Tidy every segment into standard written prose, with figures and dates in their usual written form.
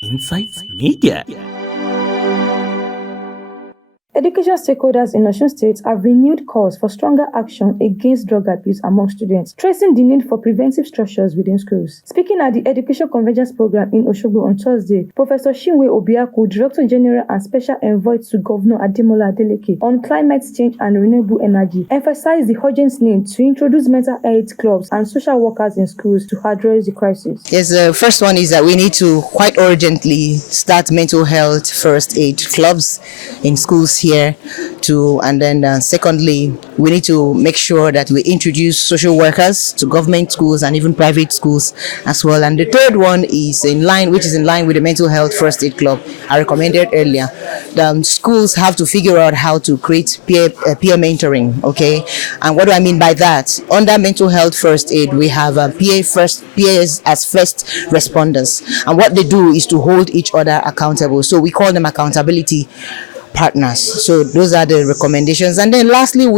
Insights Media. Education stakeholders in Osun State have renewed calls for stronger action against drug abuse among students, stressing the need for preventive structures within schools. Speaking at the Education Convergence Program in Osogbo on Thursday, Professor Chinwe Obiaku, Director General and Special Envoy to Governor Ademola Adeleke on climate change and renewable energy, emphasized the urgent need to introduce mental health clubs and social workers in schools to address the crisis. Yes, the first one is that we need to quite urgently start mental health first aid clubs in schools here and then secondly, we need to make sure that we introduce social workers to government schools and even private schools as well. And the third one is in line with the mental health first aid club I recommended earlier. The schools have to figure out how to create peer mentoring. Okay, and what do I mean by that? Under mental health first aid, we have peers as first responders, and what they do is to hold each other accountable. So we call them accountability partners. So those are the recommendations. And then lastly, the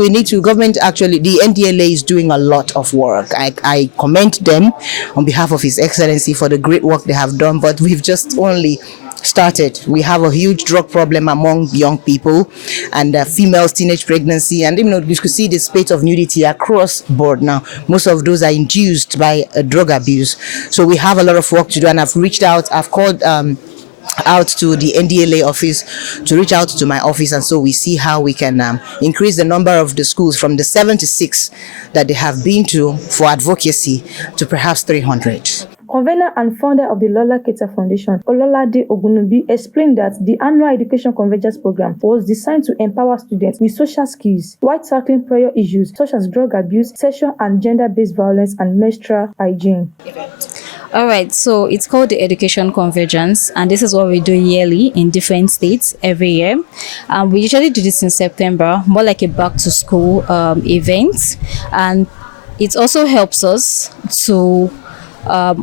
NDLEA is doing a lot of work. I commend them on behalf of His Excellency for the great work they have done, but we've just only started. We have a huge drug problem among young people and females, teenage pregnancy, and you could see the spate of nudity across board now. Most of those are induced by drug abuse. So we have a lot of work to do, and I've called out to the NDLEA office to reach out to my office, and so we see how we can increase the number of the schools from the 76 that they have been to for advocacy to perhaps 300. Convener and founder of the Lola Keta Foundation, Ololade Ogunubi, explained that the annual Education Convergence Program was designed to empower students with social skills while tackling prior issues such as drug abuse, sexual and gender-based violence, and menstrual hygiene. All right, so it's called the Education Convergence, and this is what we do yearly in different states every year. We usually do this in September, more like a back-to-school event, and it also helps us to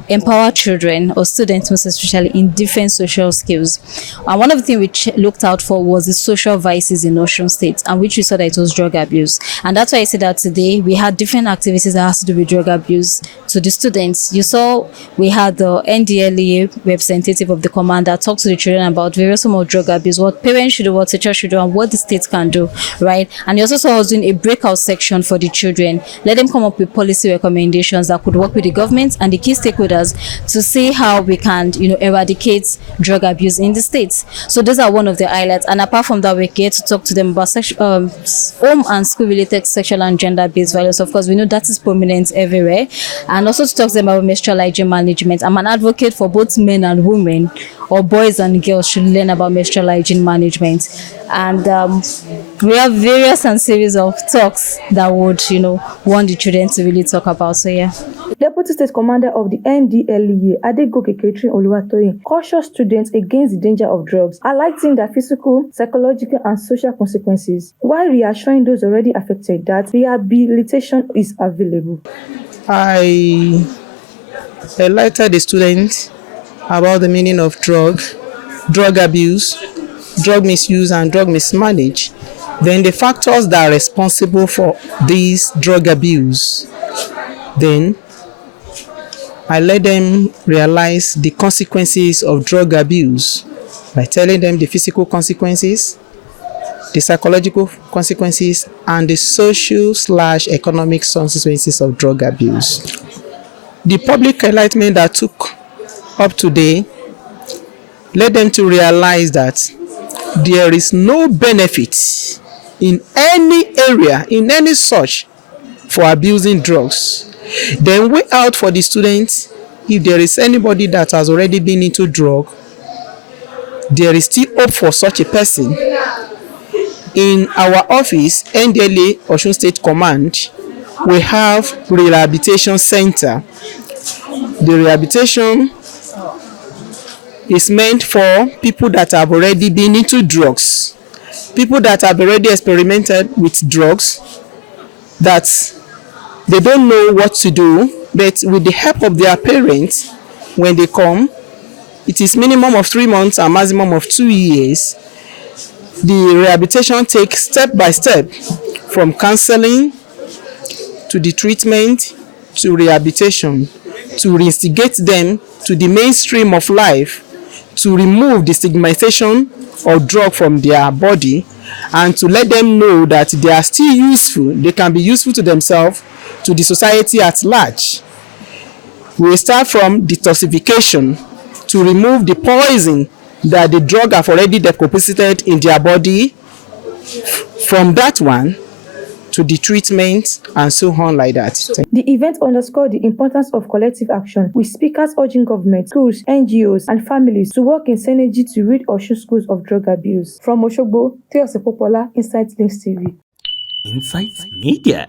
empower children or students, most especially in different social skills. And one of the things we looked out for was the social vices in Osun State, and which we saw that it was drug abuse. And that's why I said that today we had different activities that has to do with drug abuse to the students. You saw we had the NDLEA representative of the commander talk to the children about various forms of drug abuse, what parents should do, what teachers should do, and what the state can do, right? And you also saw us doing a breakout section for the children. Let them come up with policy recommendations that could work with the government and the key stakeholders to see how we can, eradicate drug abuse in the states. So those are one of the highlights. And apart from that, we get to talk to them about home and school-related sexual and gender-based violence. Of course, we know that is prominent everywhere. And also to talk to them about menstrual hygiene management. I'm an advocate for both men and women, or boys and girls should learn about menstrual hygiene management. And we have various and series of talks that would, want the children to really talk about. So, yeah. Deputy State Commander of the NDLEA, Adegoke Catherine Oluwatoyin, cautions students against the danger of drugs, highlighting their physical, psychological, and social consequences, while reassuring those already affected that rehabilitation is available. I enlightened the students about the meaning of drug abuse, drug misuse, and drug mismanagement. Then the factors that are responsible for this drug abuse. Then I let them realize the consequences of drug abuse by telling them the physical consequences, the psychological consequences, and the social/economic consequences of drug abuse. The public enlightenment that took up today led them to realize that there is no benefit in any area, in any such, for abusing drugs. Then way out for the students, if there is anybody that has already been into drug, there is still hope for such a person. In our office, NDLEA Osun State Command, we have rehabilitation center. The rehabilitation is meant for people that have already been into drugs, people that have already experimented with drugs, that they don't know what to do, but with the help of their parents, when they come, it is minimum of 3 months and maximum of 2 years. The rehabilitation takes step by step, from counseling to the treatment to rehabilitation, to reinstigate them to the mainstream of life, to remove the stigmatization of drug from their body and to let them know that they are still useful, they can be useful to themselves, to the society at large. We start from detoxification to remove the poison that the drug have already deposited in their body. From that one to the treatment and so on like that. The event underscored the importance of collective action, with speakers urging government, schools, NGOs, and families to work in synergy to rid Osun schools of drug abuse. From Osogbo, Theos Popola, Insight Links TV. Insight Media.